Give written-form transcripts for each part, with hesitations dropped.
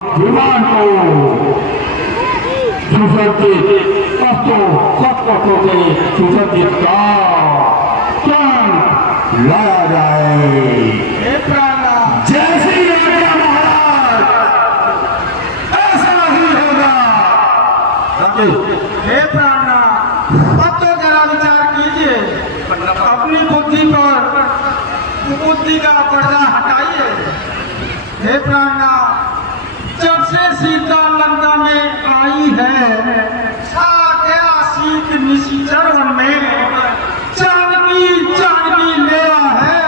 विमान को सुसज्जित अस्त्रों शस्त्रों से सुसज्जित का तुरंत लाया जाए। जैसी आज्ञा महाराज, ऐसा ही होगा। हे प्राणनाथ, अब तो जरा विचार कीजिए, अपनी बुद्धि पर बुद्धि का पर्दा हटाइए। हे प्राणनाथ, जब से सीता लंका में आई है, साध्या सीत निश्चर में जानकी जानकी लेवा है,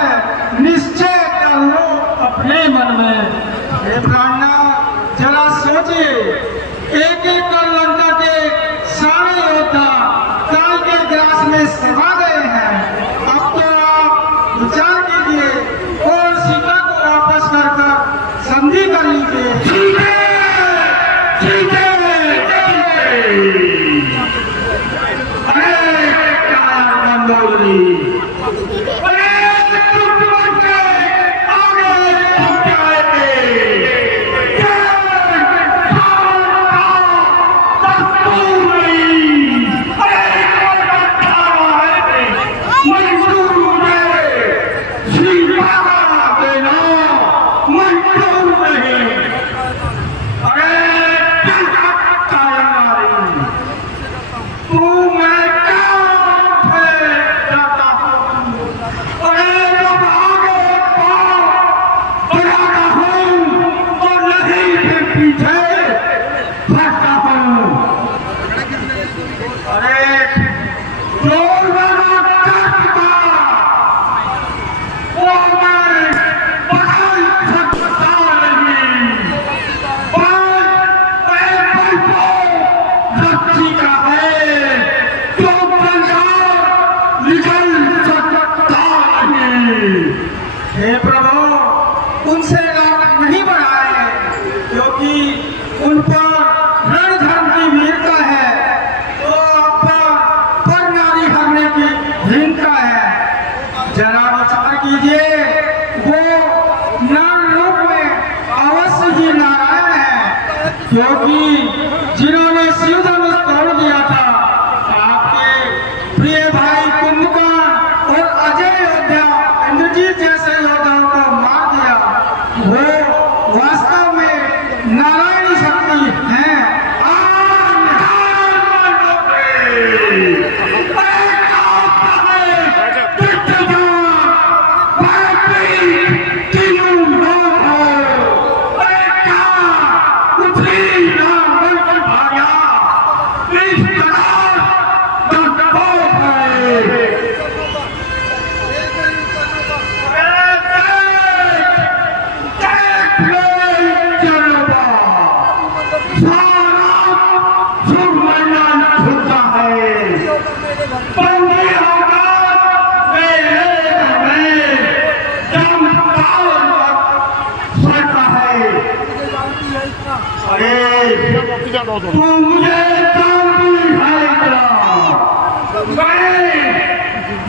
निश्चय कर लो अपने मन में। हे प्राणनाथ, जरा सोचिए, एक एक कर लंका के सारे योद्धा काल के ग्रास में समा गए हैं। अब तो आप विचार कीजिए और सीता को वापस कर संधि कर लीजिए। हे प्रभु, उनसे रावण नहीं बढ़ाए, क्योंकि उन पर रणधर्म की वीरता है, तो आप पर नारी हरने की हीनता है। जरा विचार कीजिए, वो नार रूप में अवश्य ही नारायण है, क्योंकि जिन्होंने शिव धनुष तोड़ दिया था, आपके प्रिय भाई कुंभकर्ण और अजय योद्धा इंद्रजीत जैसे योद्धाओं को मार दिया, वो वास्तव में नारायणी शक्ति है। तू मुझे जानती है क्या?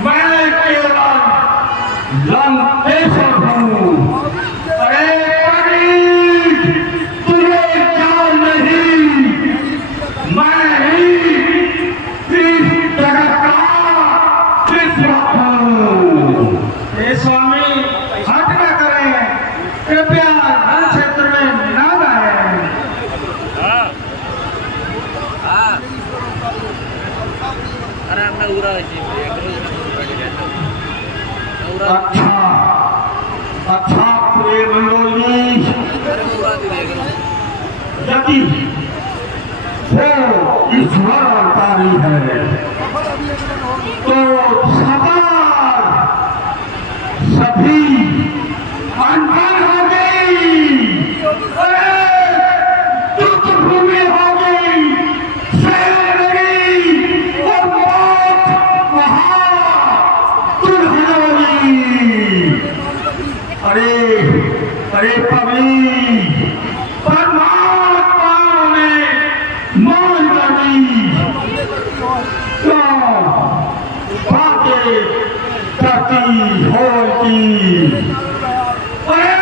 मैं केवल लंकेश्वर हूँ। अरे पंडित, तुझे क्या नहीं, मैं ही इस जगत का विश्वास हूँ। हे स्वामी, हट न करें, कृपया रण क्षेत्र में न जाएं। अच्छा प्रिय मंडोली, यदि वो ईश्वर अवतारी है तो सवार सभी अनबन हो गई, दुख भूमि हो गई, और मौत वहां दुल्हन होगी। अरे अरे पगली, परमात्मा ने मान ली, क्यों बातें करती होगी। अरे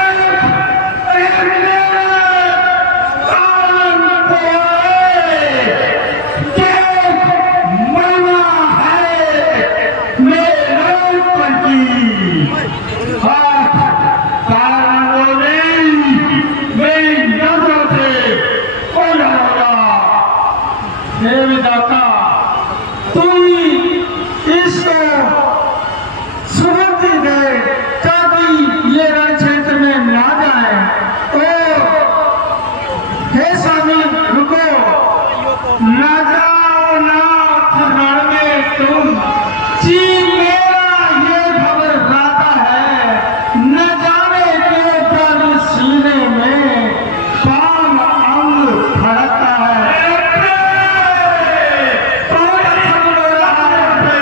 हे स्वामी रुको, न जाओ नाथ रण में तुम, जी मेरा ये घबराता है, न जाने क्यों दर्द सीने में पान अंग फड़कता है। बहुत अच्छा बोल रहा है,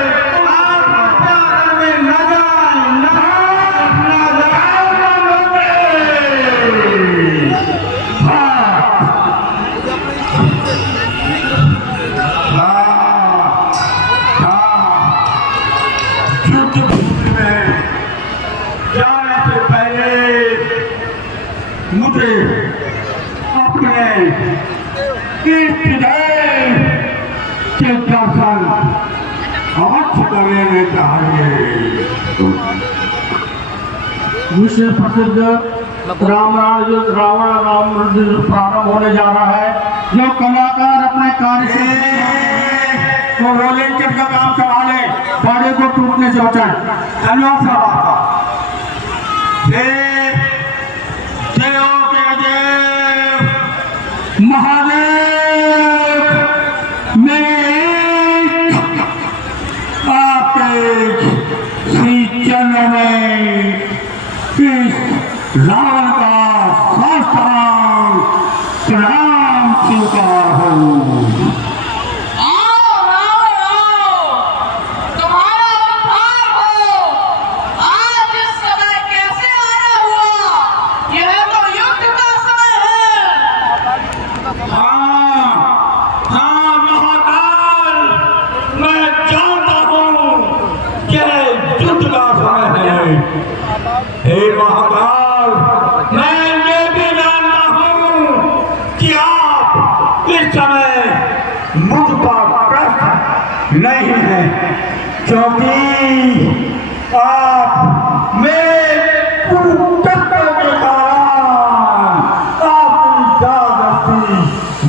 आप प्यार में न जाए, न जाओ युद्ध भूमि में जाने से पहले मुझे अपने इष्टदेव के दर्शन अवश्य करने चाहिए। विश्व प्रसिद्ध रामायण युद्ध रावण राम युद्ध प्रारंभ होने जा रहा है। जो कलाकार अपने कार्य से तो वॉलेंटियर का काम संभाले, बड़े को टूटने से बचाएं। धन्यवाद साहब। देव के देव महादेव मेरे आपके श्री चरणों में इस रावण का साष्टांग प्रणाम स्वीकार हूँ। आओ रावण आओ, तुम्हारा उद्धार हो। आज इस समय कैसे आया हुआ? यह तो युद्ध का समय है। हाँ महाकाल, मैं जानता हूँ कि युद्ध का समय है। हे महाकाल, मैं ये भी जानता हूँ कि आप इस समय मुझ पर प्रश्न नहीं है, क्योंकि आप मेरे कुकर्तव्य के कारण आपकी जबरदस्ती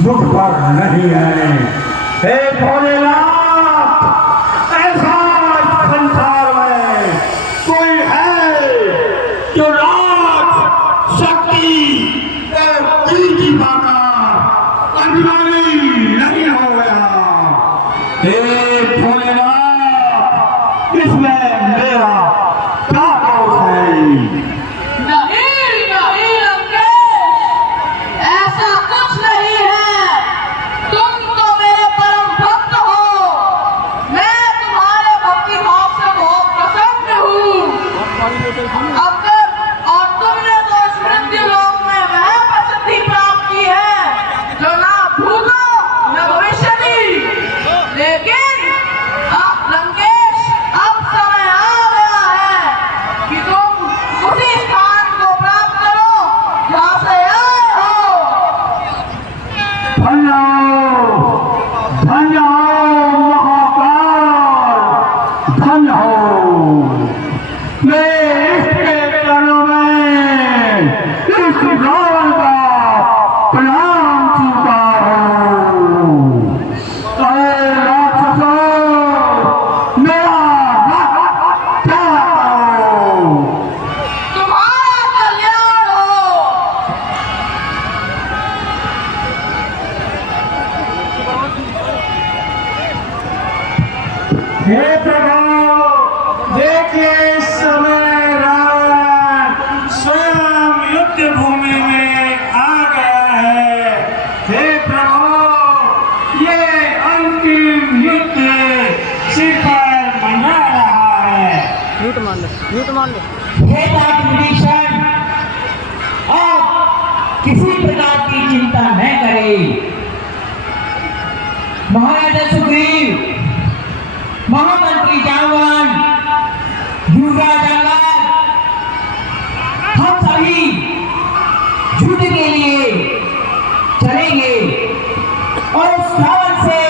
मुझ पर नहीं है। हे भोलेनाथ, ऐसा संसार में कोई है जो राज शक्ति और कीर्ति पाकर अभिमानी नहीं हो गया। हे भोलेनाथ, इसमें मेरा क्या दोष है? नहीं नहीं लंकेश, ऐसा कुछ नहीं है। तुम तो मेरे परम भक्त हो। मैं तुम्हारे भक्ति भाव से बहुत प्रसन्न हूँ। अगर और तुमने तो इस मृत्यु लोक में वह प्रसिद्धि प्राप्त की है जो ना भूतो न भविष्यति। लेकिन अब लंकेश, अब समय आ गया है कि तुम उसी स्थान को प्राप्त करो जहाँ से आए हो। धन्य हो, धन्य हो महाकाल, धन्य हो। मैं इसके चरणों में इस रावण का प्रणाम स्वीकार हूँ। अरे राक्षसों, मेरा वध क्या करो। तुम्हारा कल्याण हो। हे प्रभु, देखिए इस समय रावण स्वयं युद्ध भूमि में आ गया है। हे प्रभु, ये अंतिम युद्ध सिर पर मना रहा है। हे विभीषण, आप किसी प्रकार की चिंता न करें। महाराजा सुग्रीव, महामंत्री जामवन, युवराज अंगद, हम सभी युद्ध के लिए चलेंगे और उस रावण से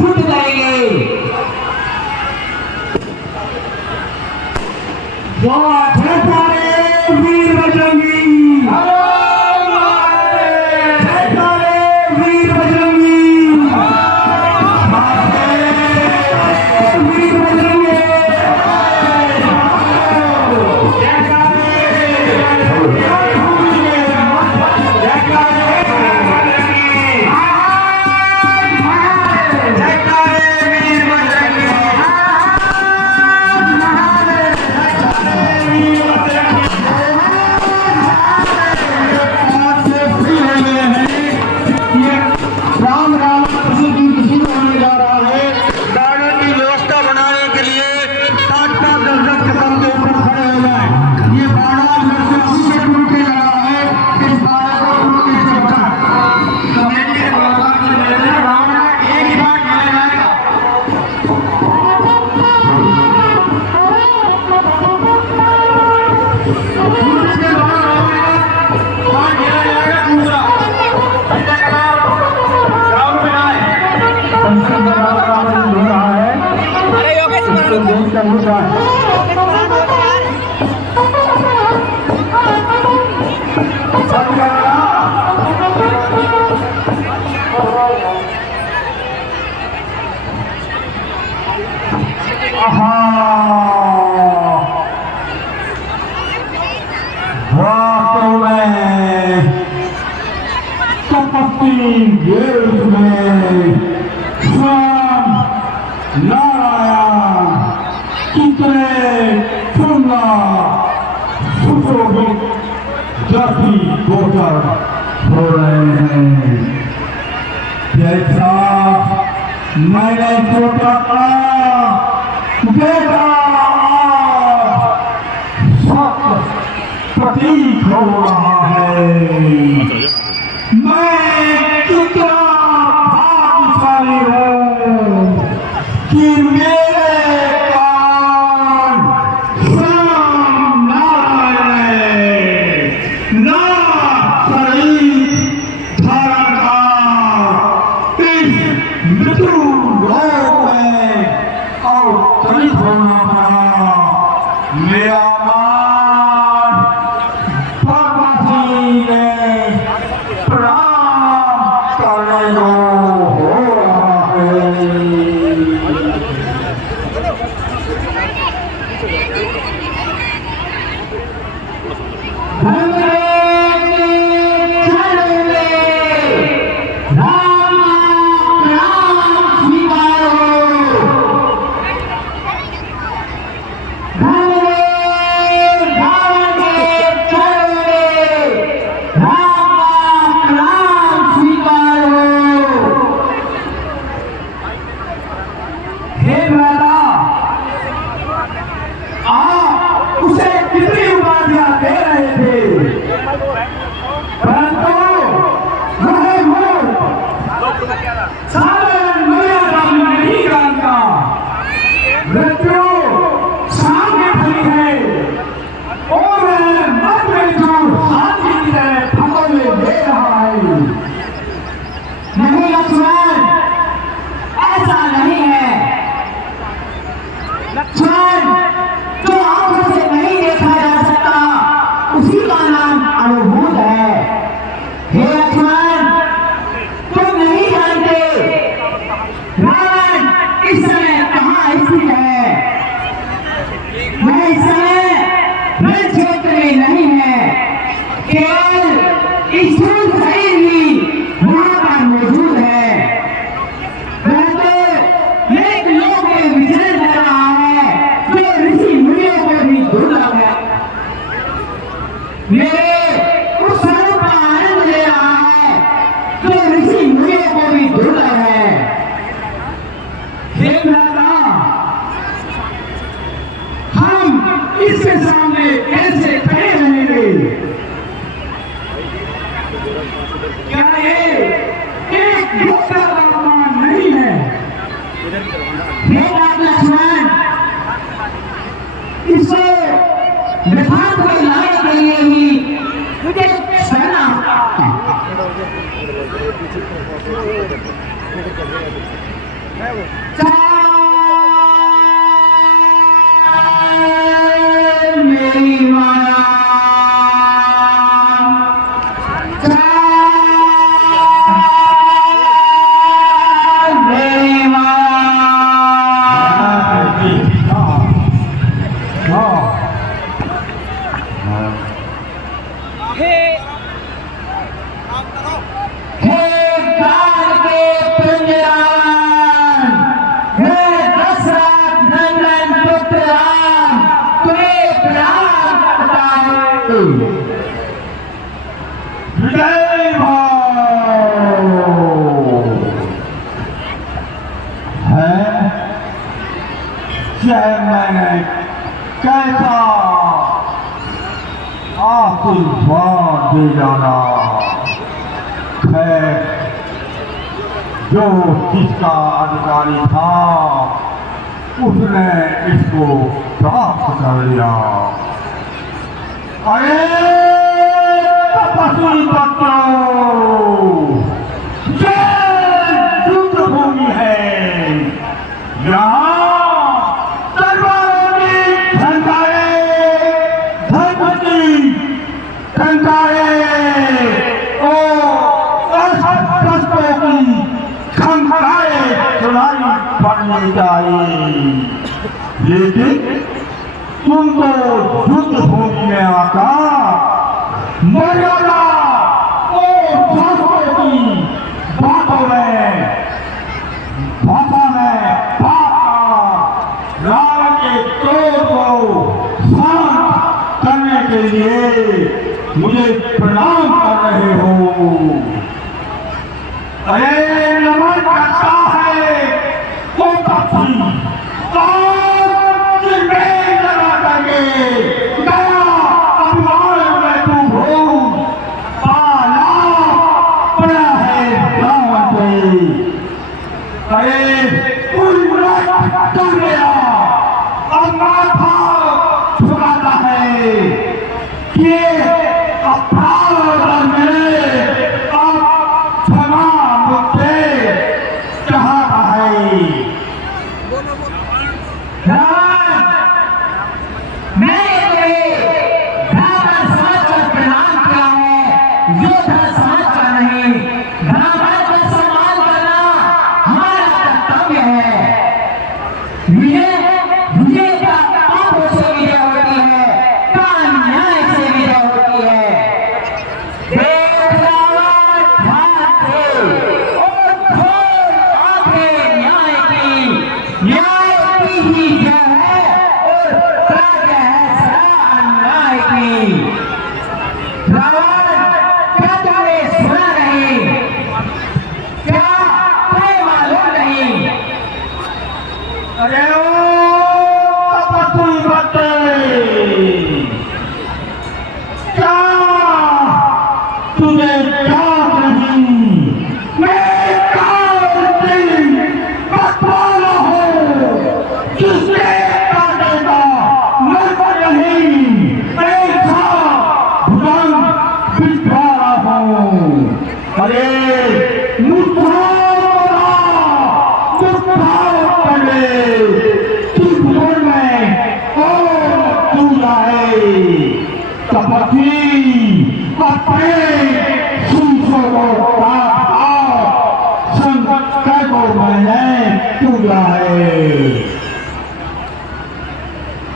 युद्ध करेंगे। वीर बजरंगी, वीर बजरंगी, वीर बजरंगी। संपत्ति देश में स्वाम नारायण कितने सुंदर सुशोभित जाति गोचर हो रहे हैं। जैसा मैंने सोचा था देखा सब प्रतीक हो रहा है। मैं कितना भाग्यशाली हूँ कि मेरे कान श्याम नारायण ना शरीर धारण कर इस मृत्यु लोक में अवतरित होना पड़ा। मेरा मान भगवती ने प्रणाम करने को हो रहा है। उसे कितनी उपाधियां दे रहे थे, परंतु वह साधारण मर्यादा में नहीं जानता। मृत्यु सामने खड़ी है और मन में जो हाथी की तरह फकोले दे रहा है। नहीं लक्ष्मण, ऐसा नहीं है। लक्ष्मण जो आंखों से नहीं देखा जा सकता उसी का नाम अनुभूत है। हे लक्ष्मण, तुम नहीं जानते रावण इस समय कहाँ स्थित है। वह इस समय रण क्षेत्र में नहीं है, केवल स्थूल शरीर ही वहां पर मौजूद है। वह तो एक लोक में विचरण कर रहा है जो ऋषि मुनियों को भी दुर्लभ है। मेरे उस स्वरूप का आनंद ले रहा है जो ऋषि मुनियों को भी दुर्लभ है। हे भ्राता, हम इसके सामने कैसे खड़े रहेंगे? क्या ये एक दूसरा का अपमान नहीं है? हे लक्ष्मण, इसको यथार्थ में लाने के लिए ही मुझे सहना मेरी माया मैंने कैसा आशीर्वाद दे जाना। खैर, जो जिसका अधिकारी था उसने इसको प्राप्त कर लिया। अरे तपस्वी बच्चों, ये युद्ध भूमि है। यहाँ पड़नी चाहिए, लेकिन तुम तो युद्ध भूमि में आकर मर्यादा और संस्कृति मुझे प्रणाम कर रहे हो। अरे नमन करता है वो पक्षी लगा करके गया अभिमान में तू हो पाला पड़ा है रावण पे। अरे तू गया अब माथा झुकाता है कि अपराध में अब क्षमा मुझसे चाहता है। मैं ब्राह्मण समझकर प्रणाम किया है, योद्धा समझकर नहीं। ब्राह्मण का सम्मान करना हमारा कर्तव्य है। विजय का पापों से विजय होती है, का अन्याय से विजय होती है। देख रावण ध्यान से और खोल आंखें न्याय की ही जय है और राज्य है सदा अन्याय की। रावण क्या तुमने सुना नहीं? क्या तुम्हें मालूम नहीं? अरे ओ तपस्वी बच्चे, क्या तुझे याद नहीं मैं काल बकवाला हूँ जिसके काटेगा मर नहीं ऐसा भुजंग बिछाया हूँ। अरे अपने शीशों को संकट को मैंने पूजा है।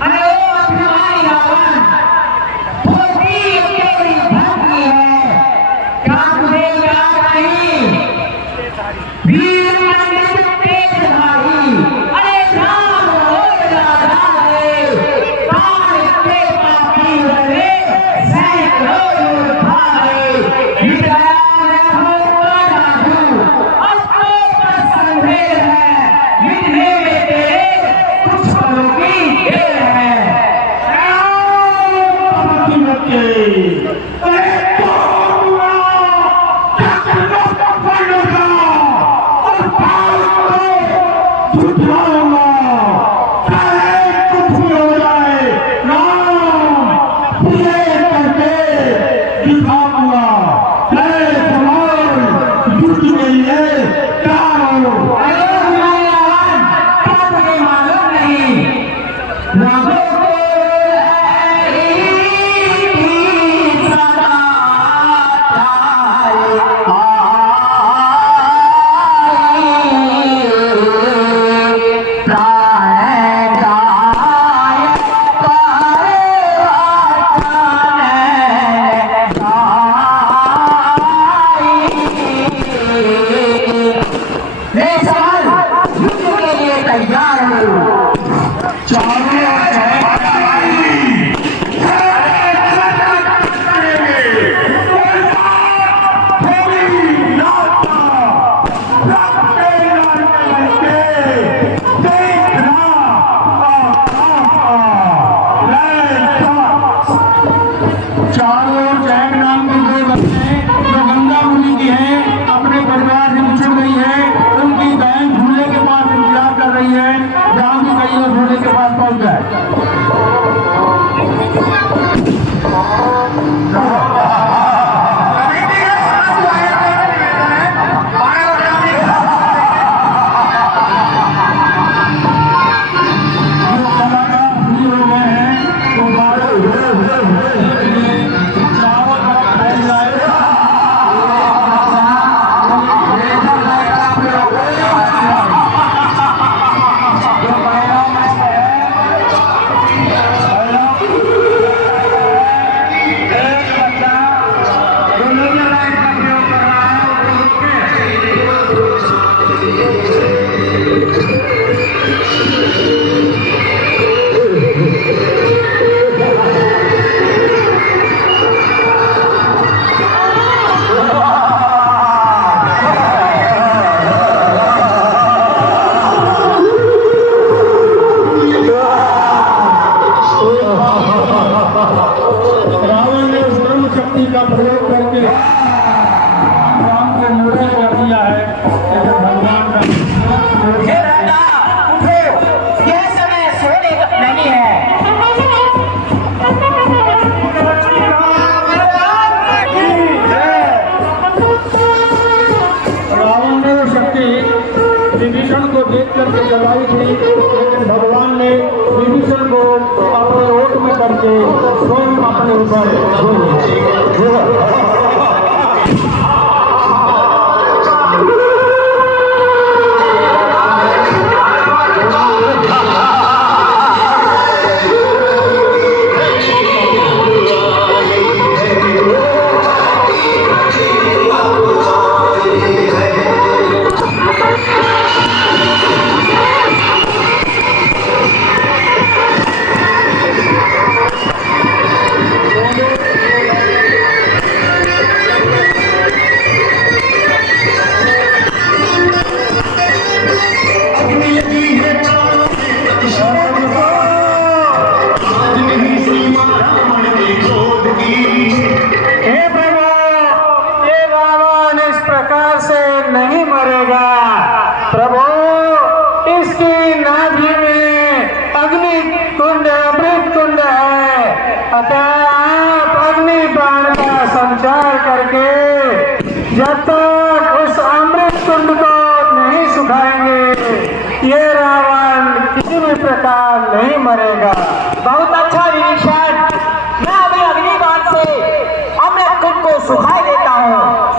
अरे ओ अभिमानी रावण, धोती तेरी भक्ति है, क्या तुझे याद नहीं? वीर पंडित तेजधारी, अरे राम और राधा रे, काल के पापी रे, सैकड़ों योद्धा रे, मिट गया लहरों का जादू, अस्त्रों पर संदेह है, मिटने में तेरे कुछ पलों की देर है। बच्चे करके जलाई थी, लेकिन भगवान ने विभीषण को अपने ओट में करके स्वयं अपने ऊपर जब तक उस अमृत कुंड को नहीं सुखाएंगे, ये रावण किसी भी प्रकार नहीं मरेगा। बहुत अच्छा विभीषण, मैं अभी अग्निबाण से अमृत कुंड को सुखाई देता हूँ।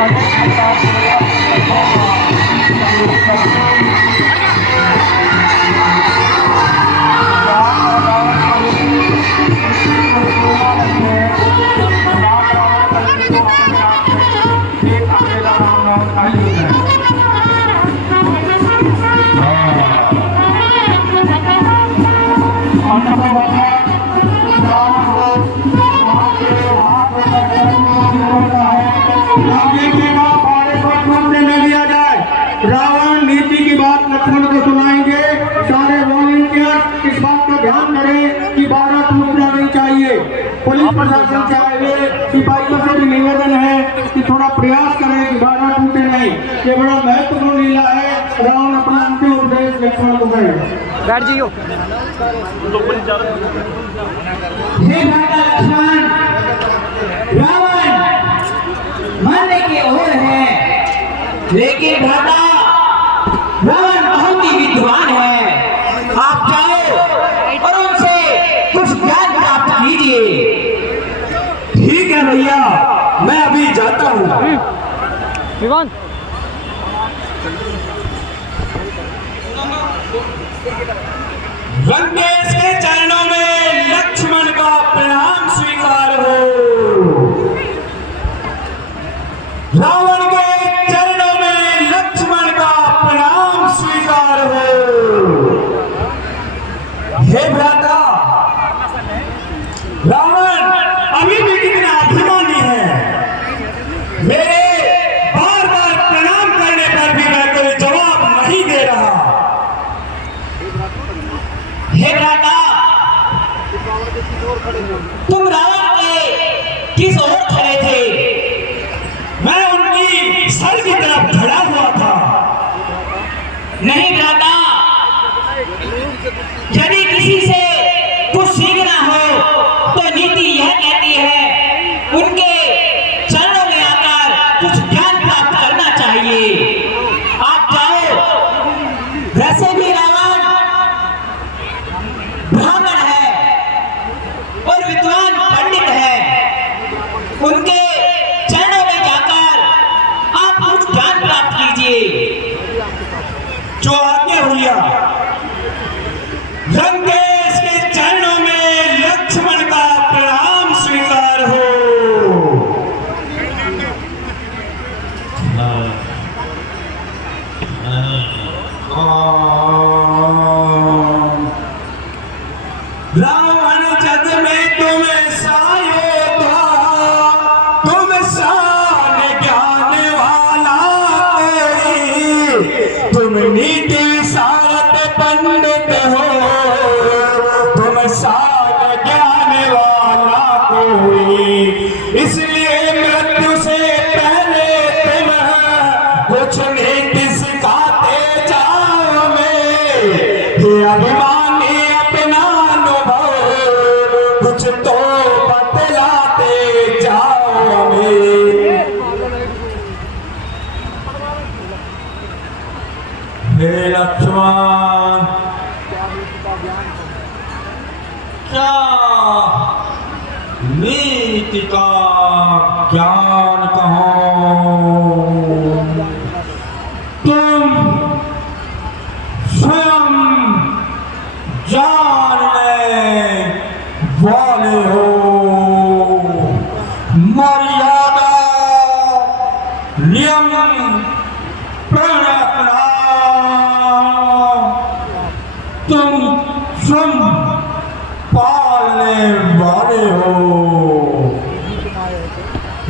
है। प्रशासन से आए हुए सिपाहियों से भी निवेदन है कि थोड़ा प्रयास करें कि बाधा टूटे नहीं। ये बड़ा महत्वपूर्ण लीला है। रावण अपना अंतिम उपदेश लक्ष्मण को करे। बैठ जाइयो। हे भ्राता लक्ष्मण, रावण मरने की ओर है, लेकिन भ्राता रावण बहुत ही विद्वान है। आप जाओ और उनसे कुछ ज्ञान प्राप्त कीजिए। ठीक है भैया, मैं अभी जाता हूँ। लंकेश के चरणों में लक्ष्मण का प्रणाम स्वीकार हो। रावण के चरणों में लक्ष्मण का प्रणाम स्वीकार हो। हे भ्राता, रावण अभी भी कितना अभिमानी है। मेरे बार बार प्रणाम करने पर भी मैं कोई जवाब नहीं दे रहा। हे भ्राता, तुम रावण के किस ओर खड़े थे? मैं उनकी सर की तरफ खड़ा हुआ था। नहीं भ्राता, यदि किसी से कुछ सीखना हो तो नीति यह कहती है उनके चरणों में आकर कुछ ज्ञान प्राप्त करना चाहिए। आप जाओ। वैसे भी रावण ब्राह्मण है और विद्वान पंडित है। उनके चरणों में जाकर आप कुछ ज्ञान प्राप्त कीजिए। जो आज्ञा भैया। लंकेश के चरणों में लक्ष्मण का प्रणाम स्वीकार हो। रावण जग में तुम सायोधा, तुम सान ज्ञान वाला कोई, तुम नीति विशारद पंडित हो, तुम सान ज्ञान वाला कोई। इसलिए मृत्यु से पहले तुम कुछ नीति सिखाते जाओ में। हे अभिमानी अपना अनुभव कुछ तो बतलाते जाओ हमें। हे लक्ष्मण, क्या नीति का ज्ञान कहूं? तुम स्वयं जानने वाले हो। मर्यादा, नियम, प्रणय, तुम स्वयं पालने वाले हो।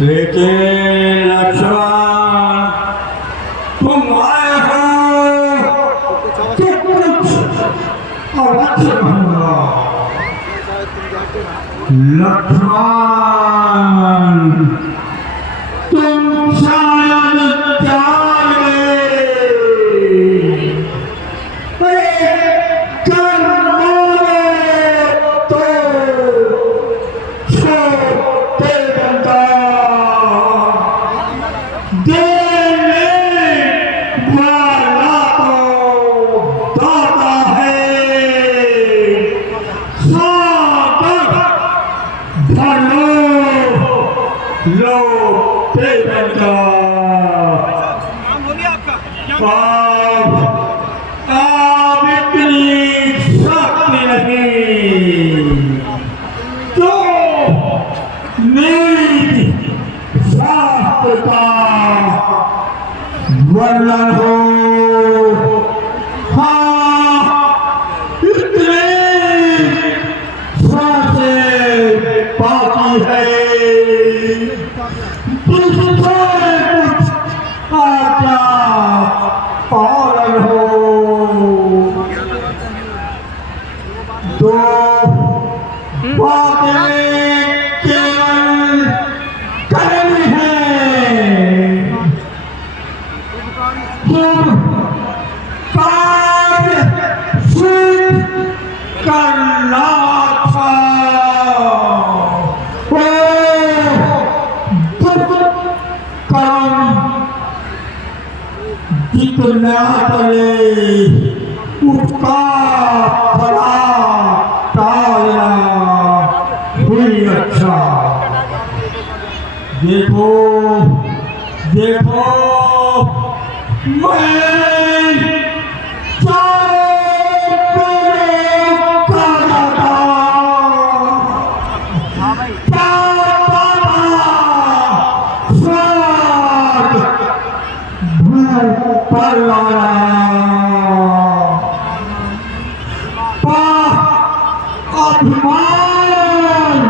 लेकिन लक्ष्मण, तुम आए हो तो कुछ अवश्य होगा। लक्ष्मण, तुम शायद जान गए, कर मारे तो छोटे बनता देने वाला तो दाता है। सागर भलो लो ते बनता आप इतनी शक्ति नहीं तो नीति शास्त्र का वर्णन हो। हाँ, इतने सांसें बाकी है। दूसरे कुछ आज्ञा पालन हो। दो बातें के जितना चले उसका फला टालना ही अच्छा। देखो देखो मैं अभिमान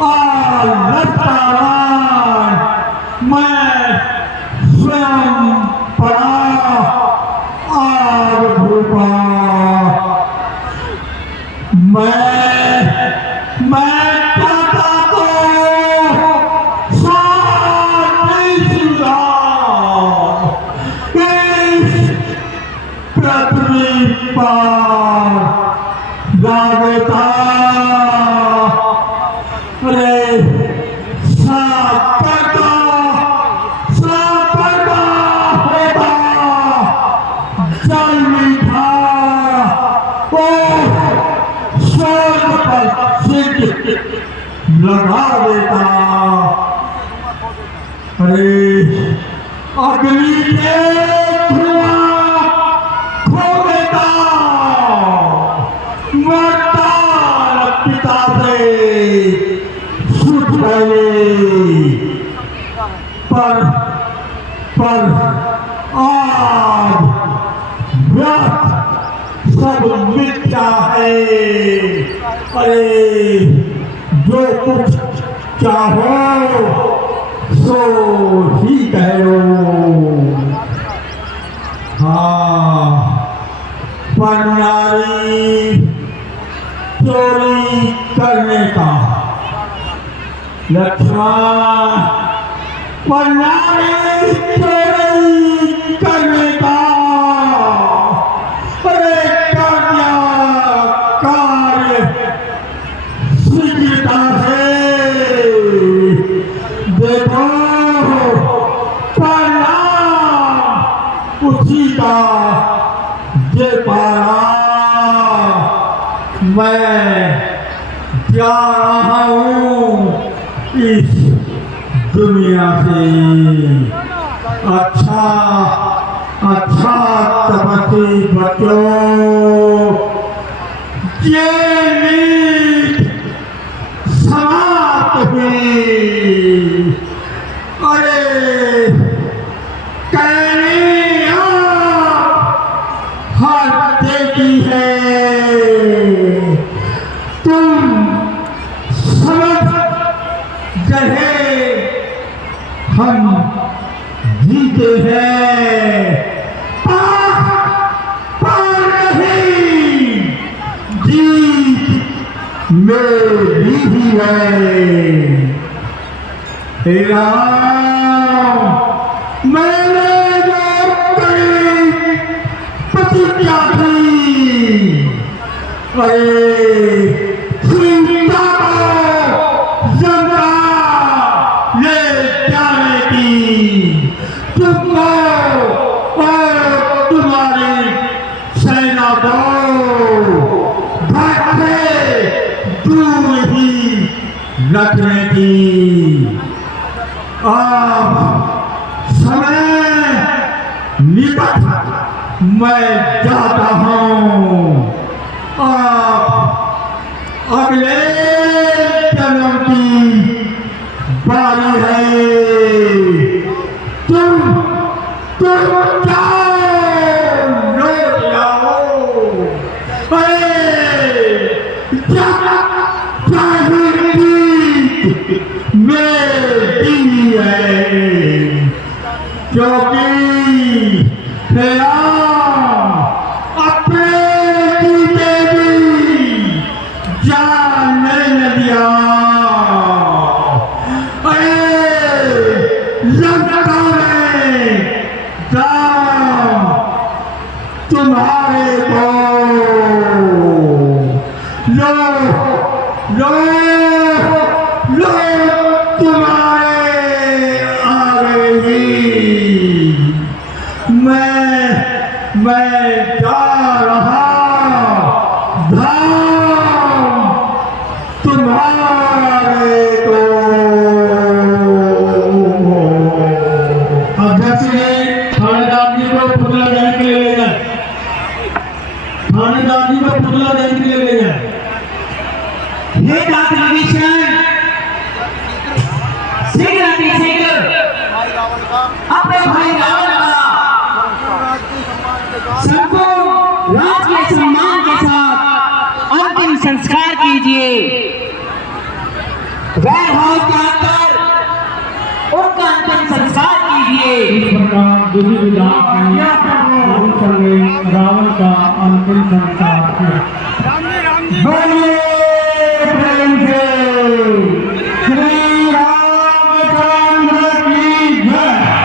और लतारान मैं स्वयं पड़ा आग भूपा। मैं चाहता तो पृथ्वी पर गाता अरे सापड़ता होता जल मीठा ओ स्वर्ग पर सिद्ध लगा देता। अरे अग्नि के पिता से सुख पर आज व्यर्थ सब मिथ्या है। अरे जो कुछ चाहो सो ही कहो। हाँ पर नारी चोरी करने का लक्ष्मण पर नारी चोरी करने का अरे कार्य शीघ्रता से देखो परिणाम उसी का जे पारा। मैं जा रहा हूँ इस दुनिया से। अच्छा तपस्वी बच्चों, ये नीति समाप्त हुई। अरे कहनिया हर देती है तुम समझ गए हम जीते हैं पर नहीं जीत मेरी ही है। राम मैंने जो करी प्रतिज्ञा थी अरे सीता को जनता ले जाने की तुमको और तुम्हारी सेना को भक्त से दूर ही रखने की। अब समय निपट मैं जाता हूँ। अब अगले जन्म की बारी है। तुम जाओ लौट जाओ। अरे मेरी है क्योंकि अपने जीते भी जान नहीं दिया। अरे लंका में राम तुम्हारे को लो तुम्हारे आ गई। सबको राजकीय सम्मान के साथ अंतिम संस्कार कीजिए। वेयर हाउस के अंदर उनका अंतिम संस्कार कीजिए। इस प्रकार विधि विधान से रावण का अंतिम संस्कार किया। बोलिए प्रेम से